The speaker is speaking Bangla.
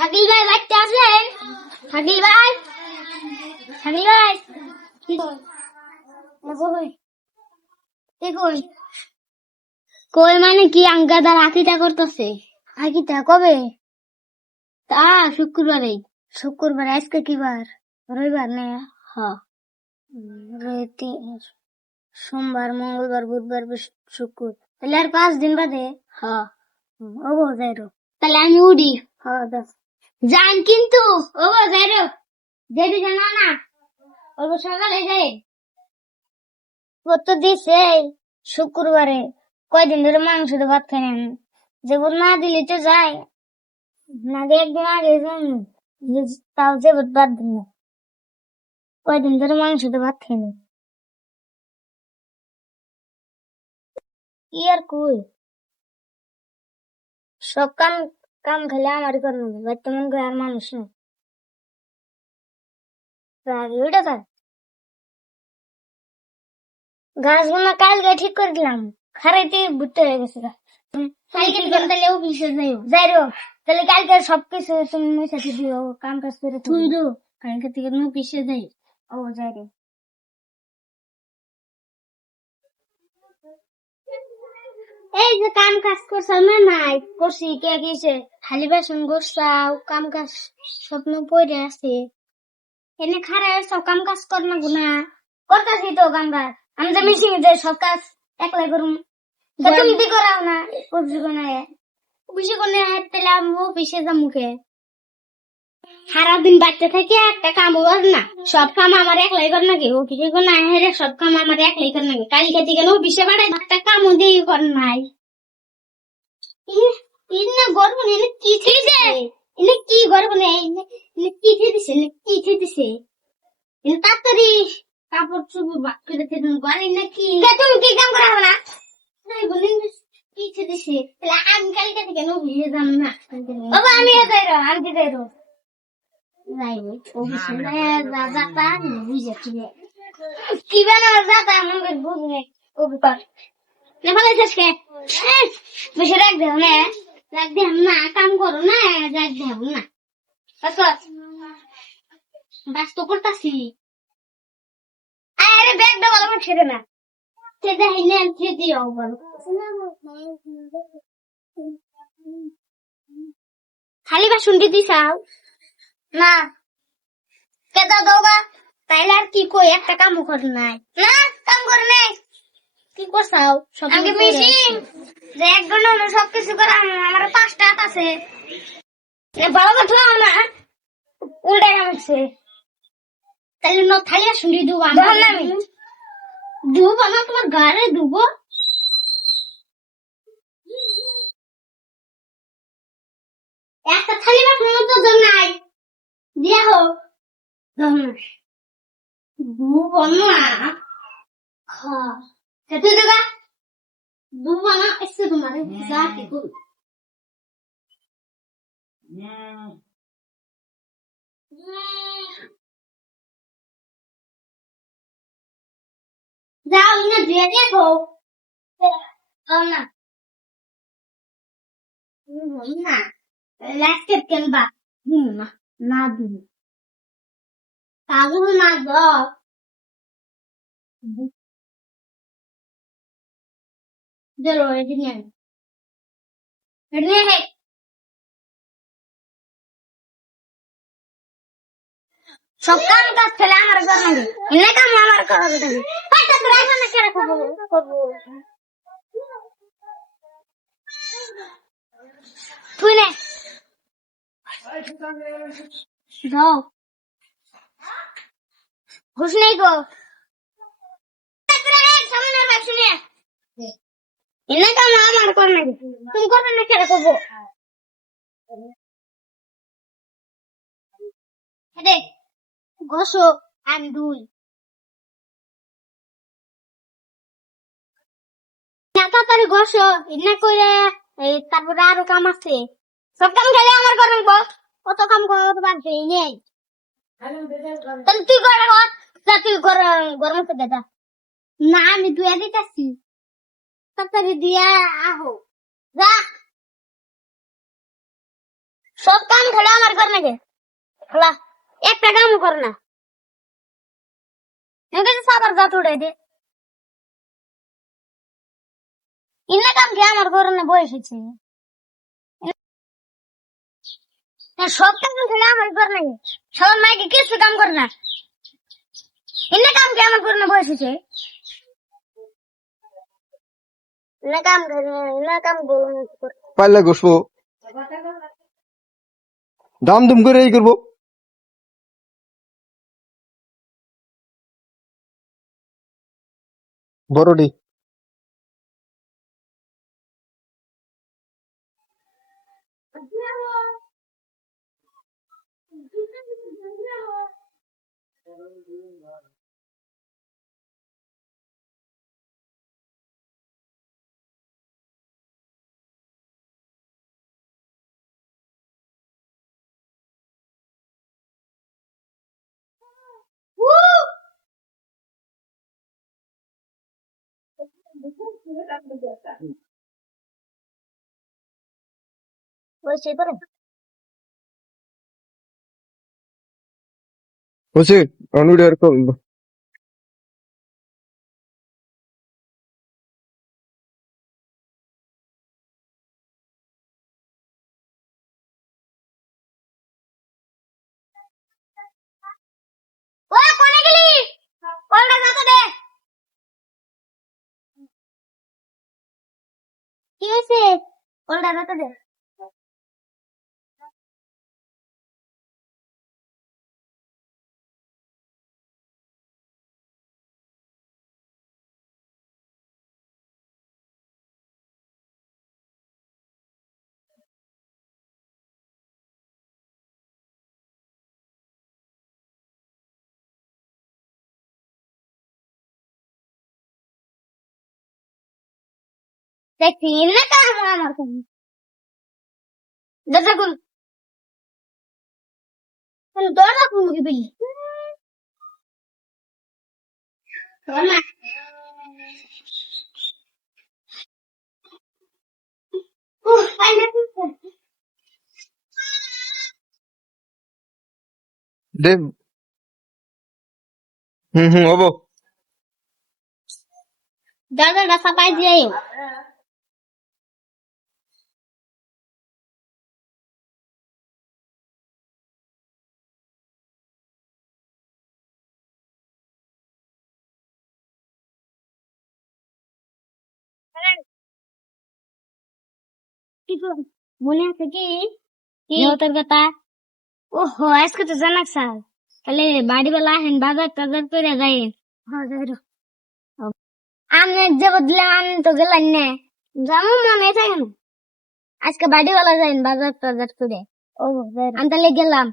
শাকিল ভাই বাড়িতে আছেন? শাকিল ভাই, শাকিল ভাই, কই মানে কি আঙ্গাদার আকিটা করতেছে? আকিটা কবে? তা শুক্রবারে। শুক্রবার? আজকে কি বার? রবিবার না? হ। সোমবার, মঙ্গলবার, বুধবার, শুক্র, তাহলে আর 5 দিন বাদে। হ। ও যাইরো, তাহলে আমি উড়ি। হ যান কিন্তু ও যাইরো, যেদি জানা না ও সকালে যাই। ও তো দিছে শুক্রবারে, কয়দিন ধরে মাংস দিয়ে ভাত খাই না, যে না দিলে তো যায় না, একদিন আগে তাও যে বাদ দিন না, কয়দিন ধরে মাংস দিয়ে ভাত খাই না। কি আর কই, সব কাম কাম খালি আমারই করবো, বাড়িতে মন করে আর মানুষ না। ওইটা থাক, গাছগুলো কালকে ঠিক করে দিলাম, খারাইতে বুঝতে হয়ে গেছে। কালকে তাহলে অফিসে যাইরো, তাহলে কালকে সবকিছু তুমি সাথে দিও, কাম কাজ করে তুই রো, কালকে থেকে অফিসে যাই। ও যাই রে, এই যে কাম কাজ করছো না? নাই করছি, কে গেছে খালি বাসন গোছাও, কাম কাজ স্বপ্ন পড়ে আছে, এনে খারাপ সব কাম কাজ কর না গুনা করতেছি তো কাম কাজ, আমি তো মিশিং যে সব কাজ একলাই করুম, তুমি দি করাও না অফিসে কোনে তাহলে আমি অফিসে যামুখে সারাদিন বাড়তে থেকে একটা কাম কর না, সব কাম আমার একলাই কর নাকি? অফিসে কোনো হেরে সব কাম আমার একলাই কর নাকি? কালকে থেকে অফিসে বাড়াই একটা কামও দিয়ে কর নাই। গর্ব নেই কি দিছে, এনে কি গর্ব নেই, কি দিছে, কি দিছে তাড়াতাড়ি কাপড় চুপড় বাক করে ঘরে নাকি? তুমি কি কাম করা হবে না? কি দিছে, তাহলে আমি কালকে থেকে অফিসে যাম না। বাবা আমি যাই রো, আমি যাই রো, যাইনি অফিসে যাতা বুঝে কি বানা যাতা আমাদের বুঝলে কবিতা না ভালো যাচ্ছে বসে রাখ দেও না, রাখ দেব না, কাম করো না, রাখ দেব না, বাস তো করতাছি। আরে ব্যাগটা ভালো করে ছেড়ে না, সেটা হিনে দিও বলো, খালি বাসন দিতে চাও না? কেদা দোগা তাইলে আর কি কই, একটা কাম কর নাই না, কাম করে নাই কি করছাও? আমি মেশিন যে এক ঘন্টা সবকিছু করে আমার 5টা হাত আছে, ভালো কথা না উল্টাই নামছে, তাহলে ন থালিয়া শুনি দুবা আমি দুবা না, তোমার গাড়ে দুবো, একটা থালি বাসন তো জন নাই দিয়া হোক দুবো না, তুই দেবা দুবো না, এসে তোমার যা কি করু যাও না দিয়ে দেখো না না লাস্টে কেনবা না না দিন কাগজ না দাও জলো এদিন রে সব কাম কাজ ফেলে আমার ঘর নাকি এনে কাম আমার করা যাবে পাঁচটা তো রাখা না কেন করবো তুই নে যাও ঘুষ নেই গো সামনের বাক্স নিয়ে এনে কাম আমার কর নাকি তুমি করবে না কেন করবো দেখ গোসো আমি দুই তাড়াতাড়ি গোসো এনে করে এই তারপরে আরো কাম আছে, সব কাম খেলে আমার করবেন বস, কত কাম করতে পারবে নেই, তাহলে তুই করে কর, যা তুই গরম করে দে না, আমি দুয়া দিতেছি তাড়াতাড়ি দিয়া আহো, যা সব কাম খেলে আমার কর নাকি খেলা একটা কাম কর না সাবার জাত উড়াই দে ইন্না কাম খেয়ে আমার ঘরে না বয়স হয়েছে সব কাম খেলে আমার কর নাকি সবার মাইকে কিছু কাম করে না ইন্না কাম খেয়ে আমার ঘরে না বয়স হয়েছে ইন্না কাম পাল্লা ঘষবো দাম দুম করে এই করবো বড়ডি বয়সে করে হচ্ছে অনুডি আর কম ওই কোনে গেলি কলটা যাতে দে কি হয়েছে কলটা যাতে দে দেখছি ইন্না কাম আমার কোন দরজা খুল দরজা খুল মুখে বিলি দে হবো দরজাটা চাপাই দিয়ে মনে আছে কি তোর কথা ওহো আজকে তো জানাক স্যার তাহলে বাড়িওয়ালা হেন বাজার টাজার করে যাই আমি এক যাবো দিলাম আমি তো গেলাম না যেমন মনে থাকে না আজকে বাড়িওয়ালা যাই বাজার টাজার করে ও আমি তাহলে গেলাম